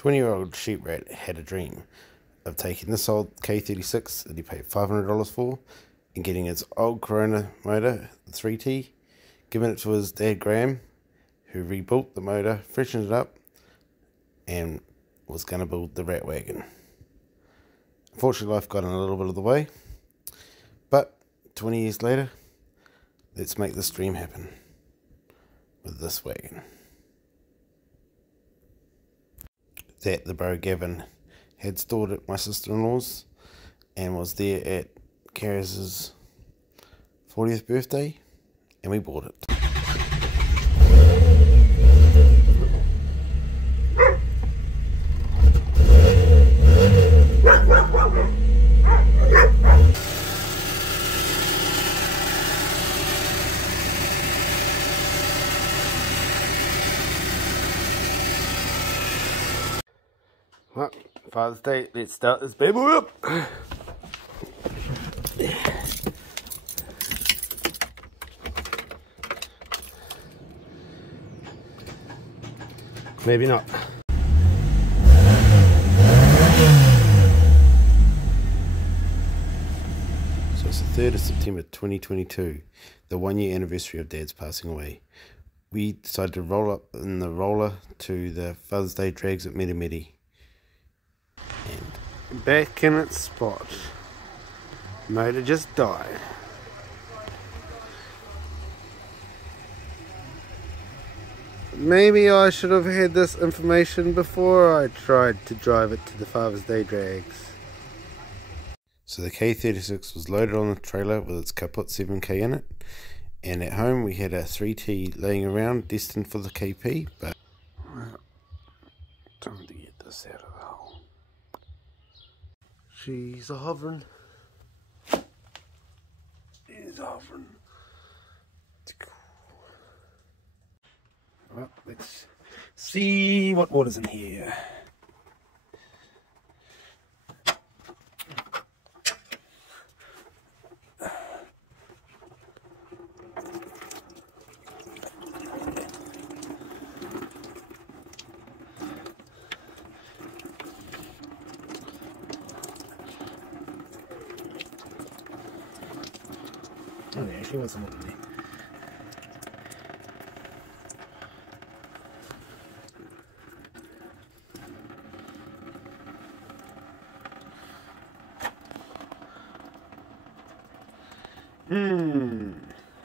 20-year-old Sheeprat had a dream of taking this old Ke36 that he paid $500 for and getting his old Corona motor, the 3T, giving it to his dad Graham, who rebuilt the motor, freshened it up, and was going to build the RATWGN. Unfortunately, life got in a little bit of the way, but 20 years later, let's make this dream happen with this wagon that the bro Gavin had stored at my sister-in-law's and was there at Kara's 40th birthday, and we bought it. Well, Father's Day, let's start this baby up. Maybe not. So it's the 3rd of September 2022, the 1-year anniversary of Dad's passing away. We decided to roll up in the roller to the Father's Day drags at Medi. And back in its spot. Motor just died. Maybe I should have had this information before I tried to drive it to the Father's Day drags. So the Ke36 was loaded on the trailer with its kaput 7K in it, and at home we had a 3T laying around destined for the KP, but well, time to get this out of the hole. She's a hovering. She's hovering. Well, let's see what water's in here. Oh yeah, she wasn't on there.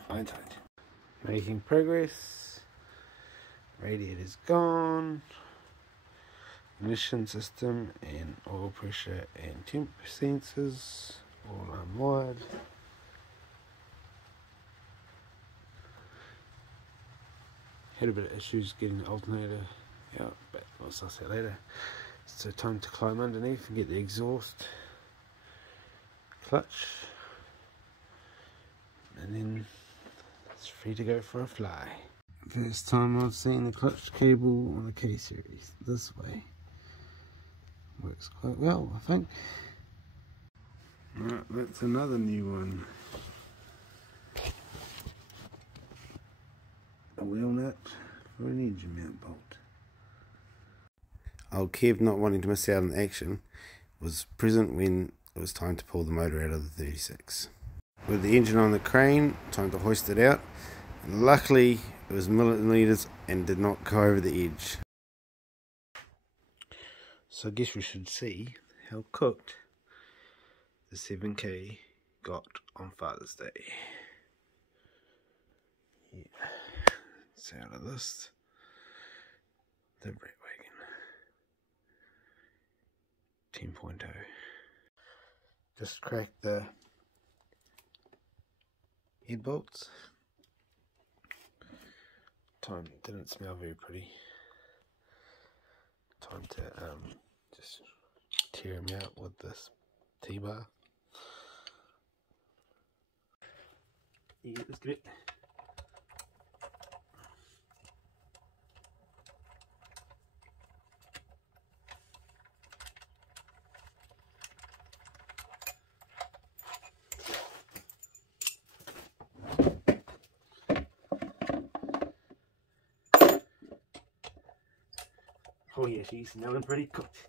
Fine tight. Making progress. Radiator's gone. Ignition system and oil pressure and temp sensors all unwired. Had a bit of issues getting the alternator out, but I'll suss that later. So time to climb underneath and get the exhaust, clutch, and then it's free to go for a fly. First time I've seen the clutch cable on the K series this way. Works quite well, I think. Right, that's another new one. A wheel nut for an engine mount bolt. Old Kev, not wanting to miss out on the action, was present when it was time to pull the motor out of the 36. With the engine on the crane, time to hoist it out. And luckily, it was millimeters and did not go over the edge. So I guess we should see how cooked the 7K got on Father's Day. Yeah. It's out of this. The RATWGN 10.0. Just cracked the head bolts. Time didn't smell very pretty. Time to just tear them out with this T-bar. Yeah, let's get it. Oh yeah, she's smelling pretty cooked.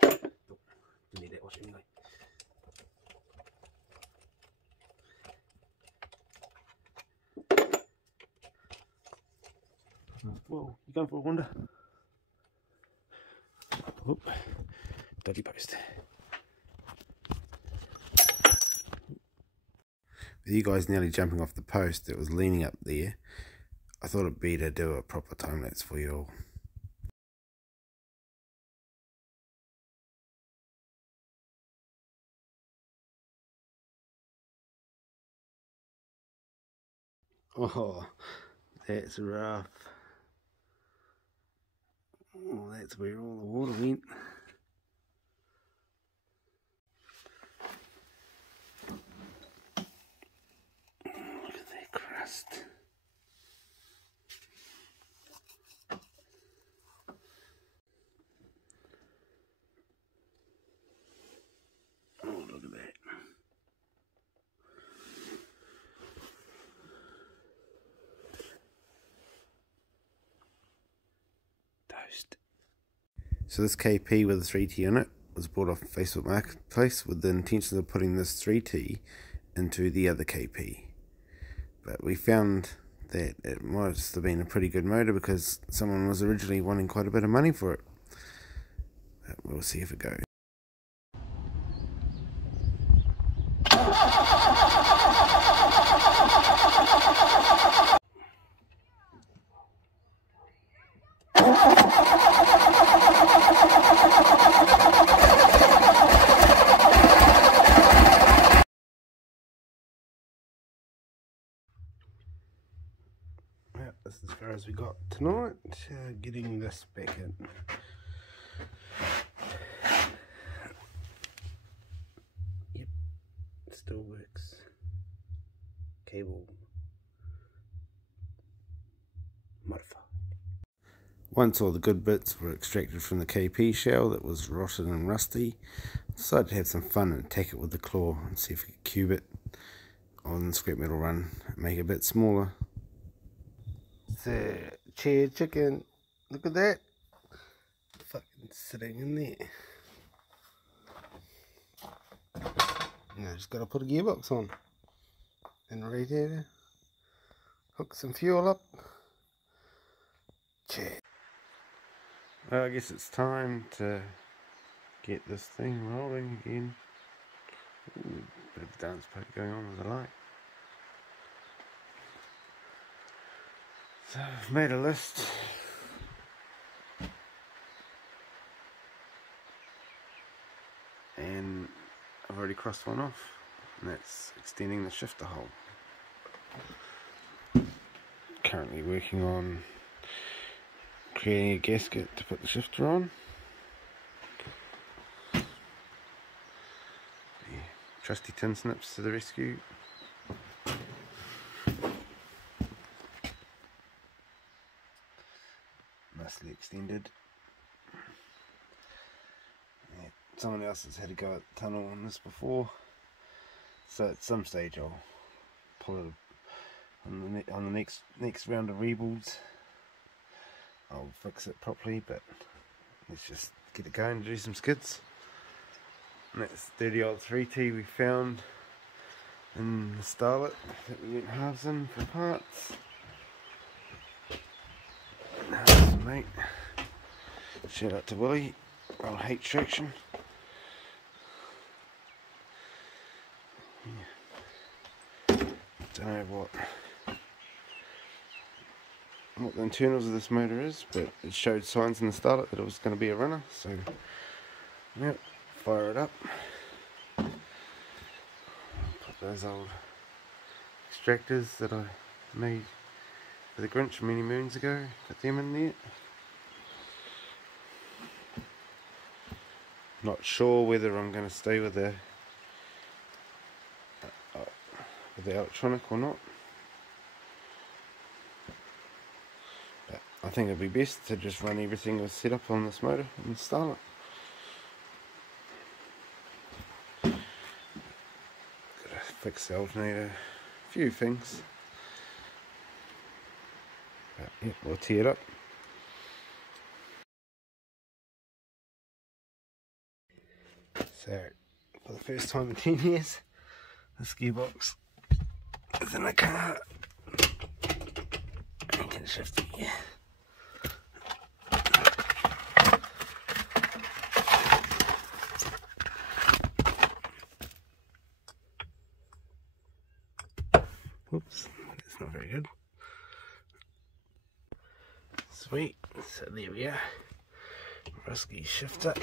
Don't need that wash anyway. Whoa, you going for a wander? Oop, dodgy post. With you guys nearly jumping off the post that was leaning up there, I thought it'd be to do a proper time lapse for you all. Oh, that's rough. Oh, that's where all the water went. Look at that crust. Oh, look at that. Toast. So this KP with a 3T in it was bought off Facebook Marketplace with the intention of putting this 3T into the other KP. But we found that it must have been a pretty good motor because someone was originally wanting quite a bit of money for it. But we'll see if it goes. This is as far as we got tonight, getting this back in. Yep, it still works. Cable modified. Once all the good bits were extracted from the KP shell that was rotten and rusty, decided to have some fun and attack it with the claw and see if we could cube it on the scrap metal run and make it a bit smaller. So, chair chicken, look at that, fucking sitting in there. Now just gotta put a gearbox on and radiator, hook some fuel up. Chair. Well, I guess it's time to get this thing rolling again. Ooh, bit of dance party going on with the light. So I've made a list and I've already crossed one off, and that's extending the shifter hole. Currently working on creating a gasket to put the shifter on. The trusty tin snips to the rescue. Nicely extended. Yeah, someone else has had a go at the tunnel on this before, so at some stage I'll pull it on the next round of rebuilds. I'll fix it properly, but let's just get it going to do some skids. And that's the dirty old 3T we found in the Starlet that we went halves in for parts. Mate, shout out to Willie, old hate traction. Yeah. Don't know what the internals of this motor is, but it showed signs in the starter that it was going to be a runner, so yep, fire it up. Put those old extractors that I made for the Grinch many moons ago, put them in there. Not sure whether I'm going to stay with the electronic or not, but I think it'd be best to just run everything as set up on this motor and install it. Gotta fix the alternator, few things. But yeah, we'll tee it up. So, for the first time in 10 years, this gearbox is in the car. I can shift it here. Oops, that's not very good. Sweet, so there we are. Risky shifter.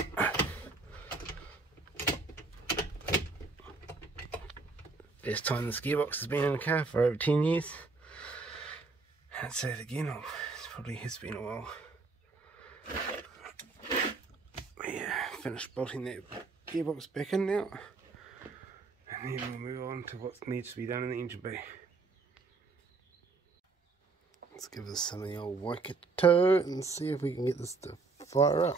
First time this gearbox has been in the car for over 10 years. I'd say it again, it probably has been a while. We finished bolting that gearbox back in now. And then we'll move on to what needs to be done in the engine bay. Let's give this some of the old Waikato and see if we can get this to fire up.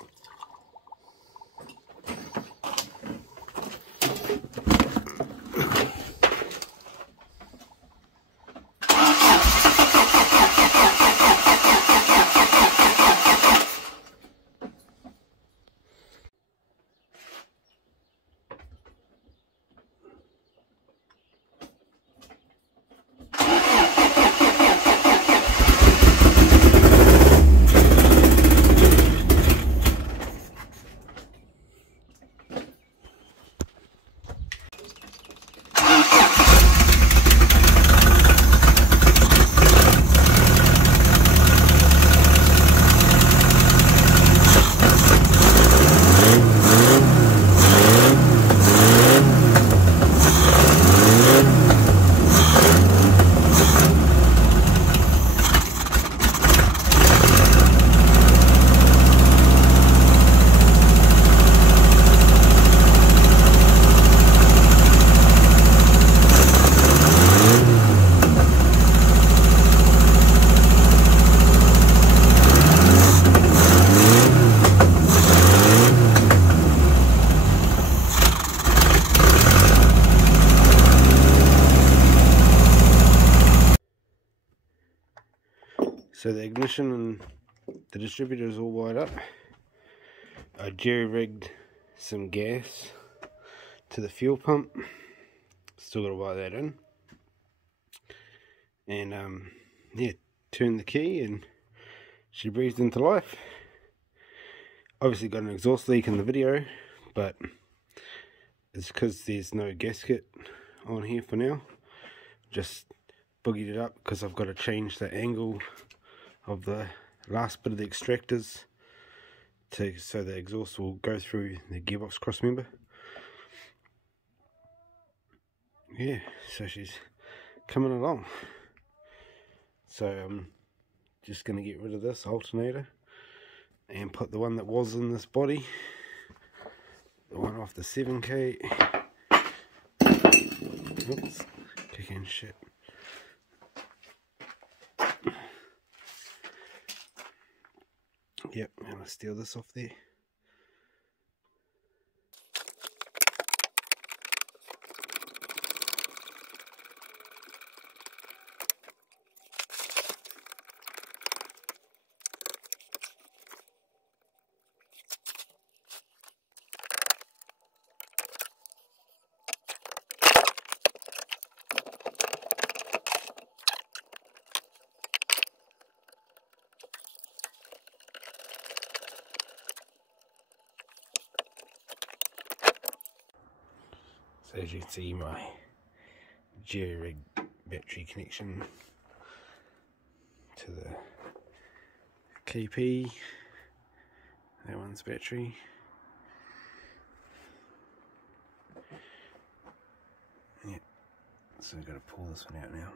So the ignition and the distributor is all wired up. I jerry-rigged some gas to the fuel pump. Still got to wire that in. And yeah, turned the key and she breathed into life. Obviously got an exhaust leak in the video, but it's because there's no gasket on here for now. Just boogied it up because I've got to change the angle of the last bit of the extractors so the exhaust will go through the gearbox cross member. Yeah, so she's coming along. So I'm just going to get rid of this alternator and put the one that was in this body, the one off the 7K. Oops, kicking shit. Yep, I'm going to steal this off there. So as you can see, my jerry-rig battery connection to the KP, that one's battery. Yep, so I've got to pull this one out now.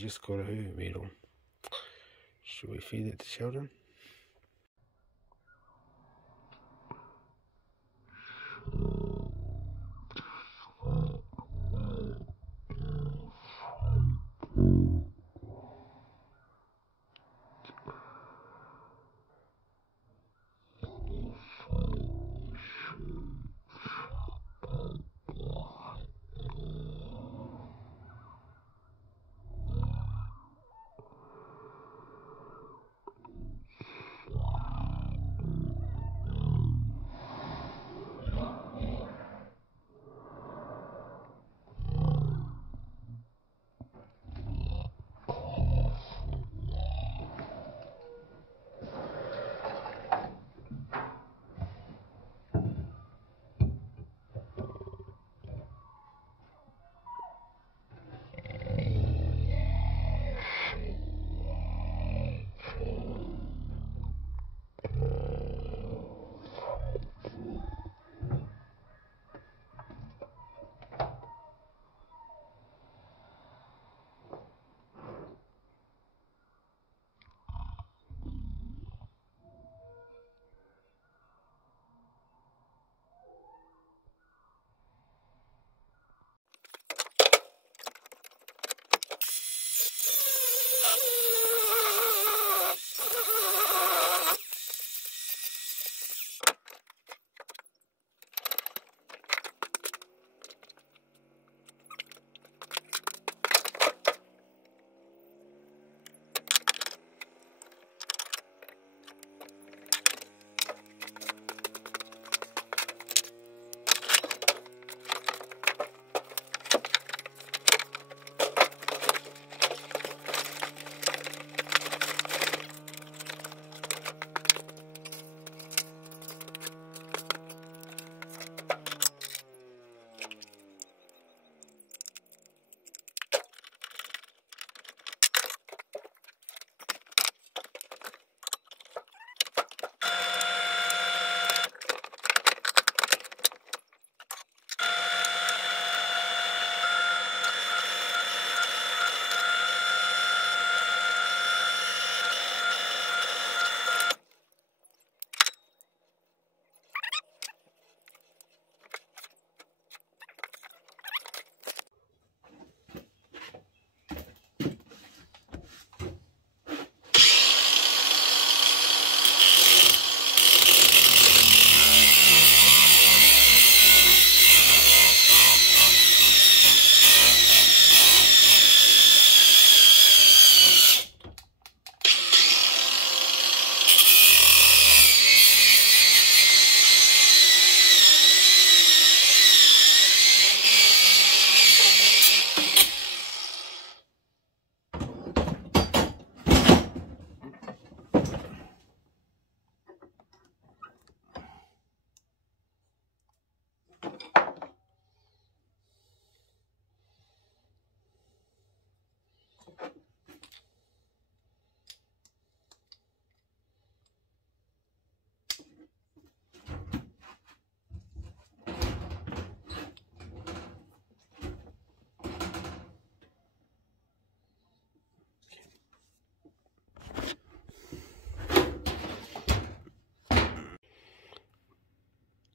just got a her medal. Should we feed it to Sheldon?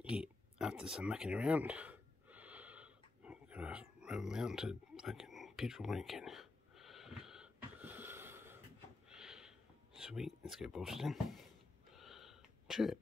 Yeah, after some mucking around, I'm gonna rub a mounted fucking petrol blanket. Sweet, let's get bolted in. Shit.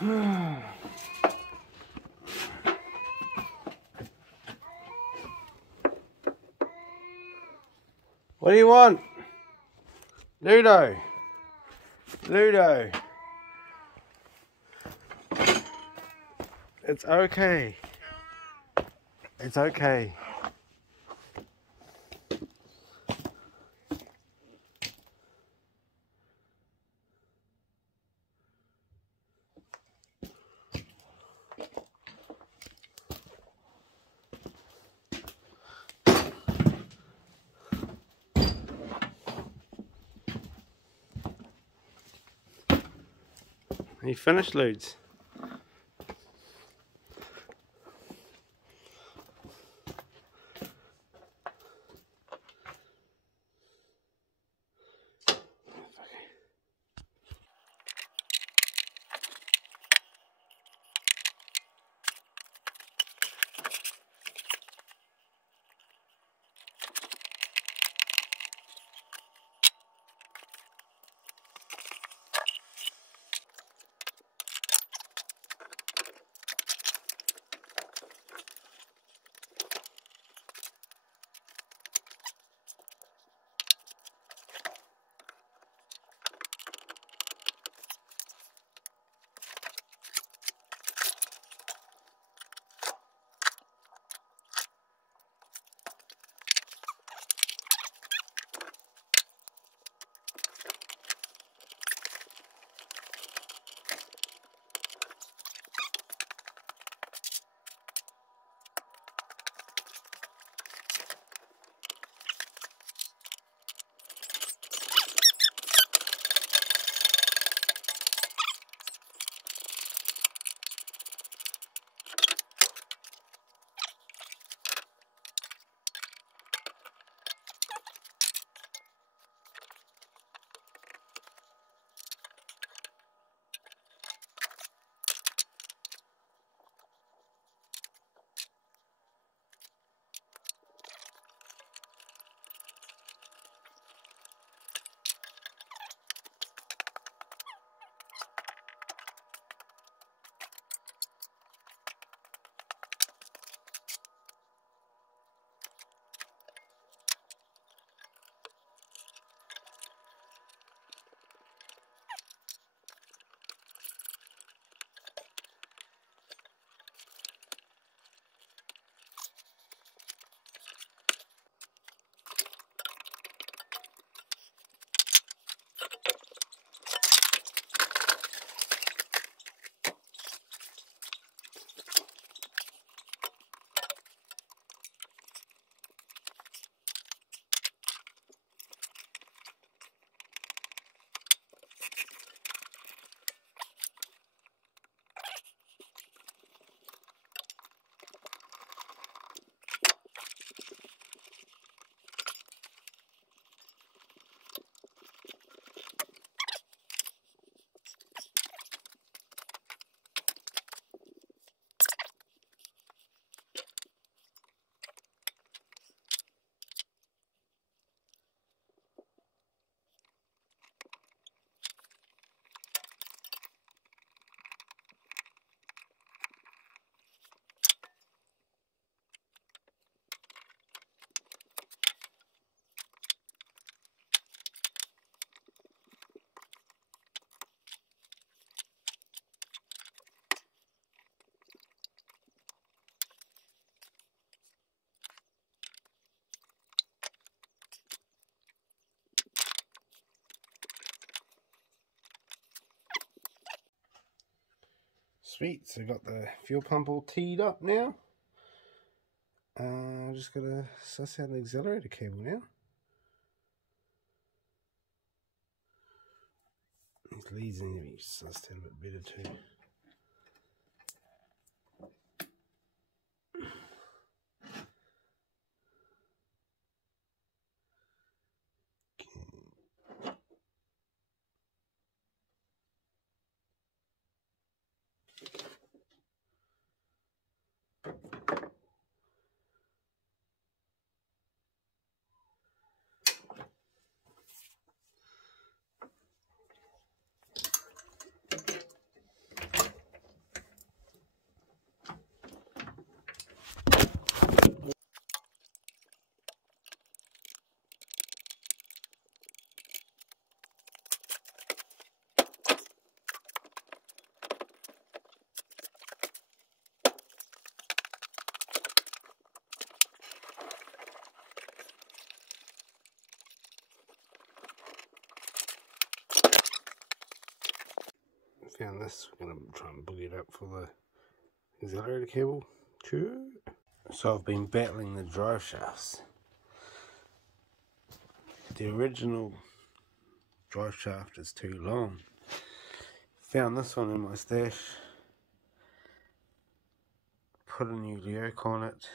What do you want? Ludo. Ludo. It's okay. It's okay. Are you finished, Ludes? Sweet, so got the fuel pump all teed up now. I'm just gonna suss out an accelerator cable now. These leads need to be sussed out a bit better too. Found this. We're going to try and boogie it up for the accelerator cable. So I've been battling the drive shafts. The original drive shaft is too long. Found this one in my stash. Put a new yoke on it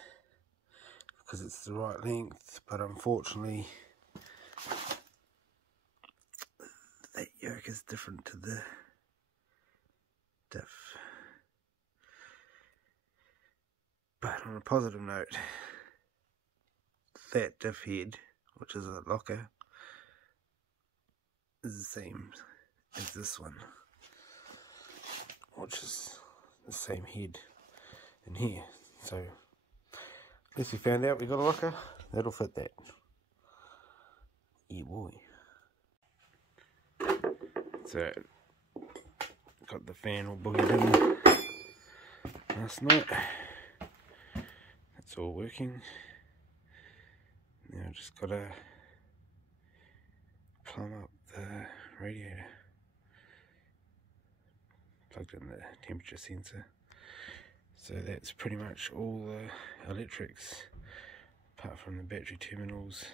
because it's the right length, but unfortunately that yoke is different to the diff. But on a positive note, that diff head, which is a locker, is the same as this one, which is the same head in here. So at least we found out we got a locker that'll fit that. Yeah, boy. So got the fan all boogered in last night. It's all working. Now just gotta plumb up the radiator. Plugged in the temperature sensor. So that's pretty much all the electrics, apart from the battery terminals,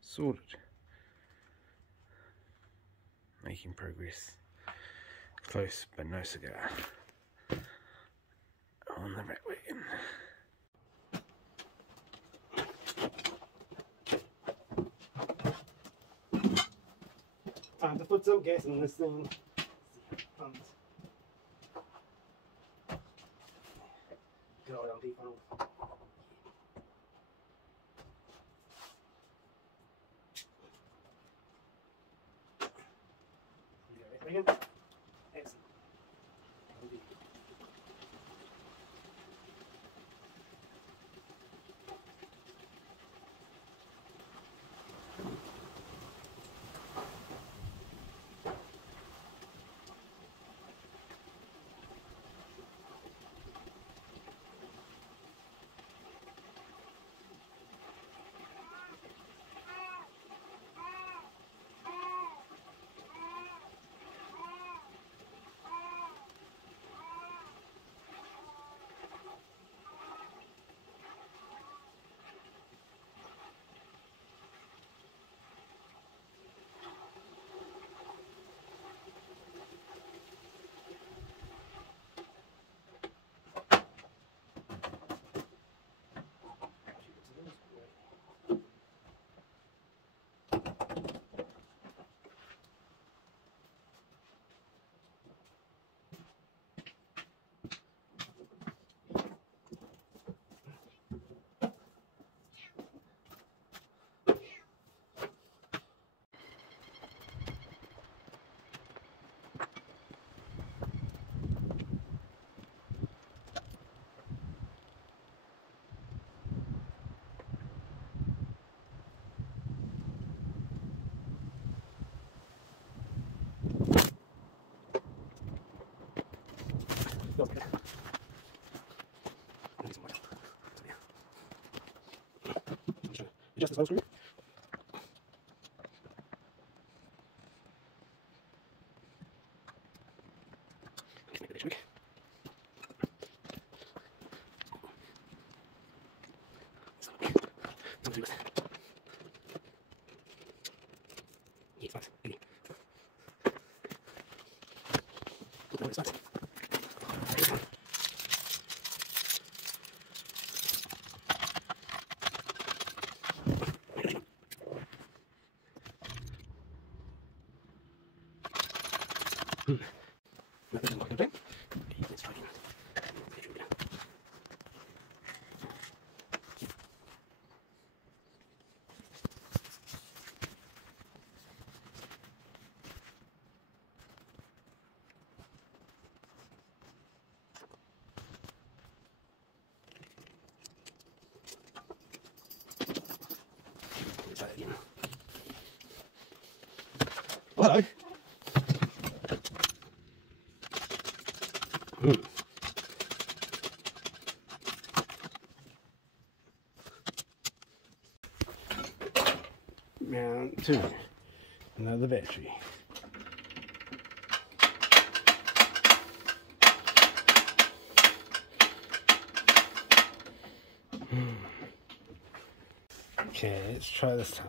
sorted. Making progress. Close but no cigar on the RATWGN. Time to put some gas in this thing. See how it pumps. Good old LD funnel. You got it, excellent. LD. Okay. Adjust the slow screw. Make it quick. Something like that. Yeah, it's fast. Maybe. No, it's fast. That doesn't work, okay? Okay, let's try it. Let's try it again. Oh, hello. Round two. Another battery. Okay, let's try this time.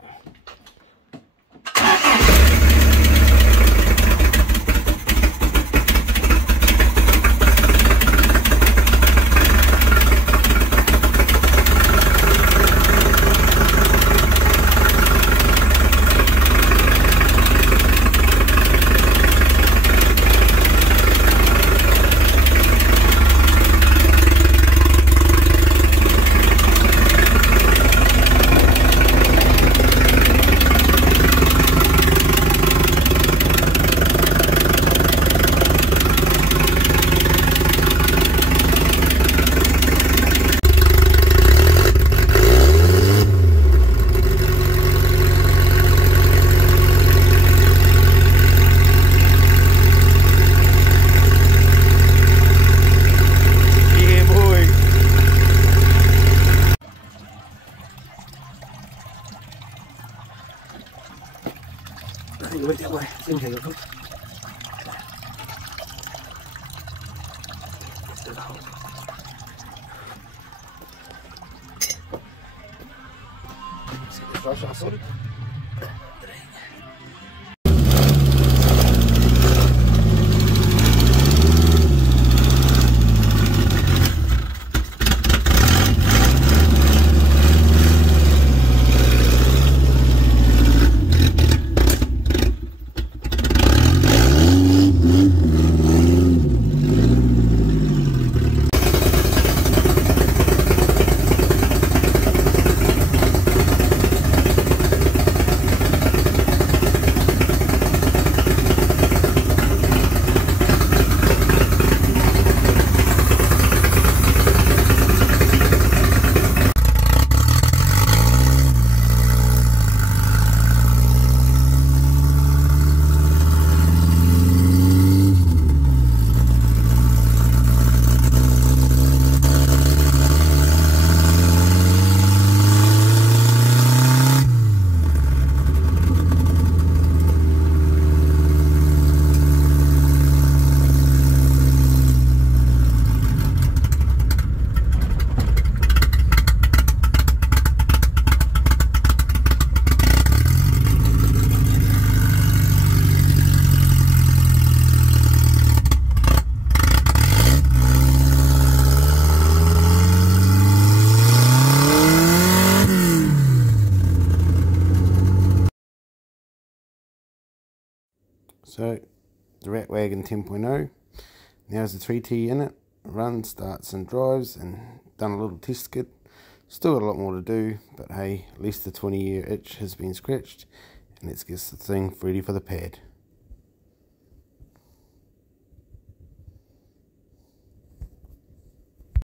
I think it went that way. In here, look. Let's do the hole. Let's get this brush all sorted. So, the RATWGN 10.0, now has the 3T in it, runs, starts and drives, and done a little test skid. Still got a lot more to do, but hey, at least the 20-year itch has been scratched, and let's get the thing ready for the pad.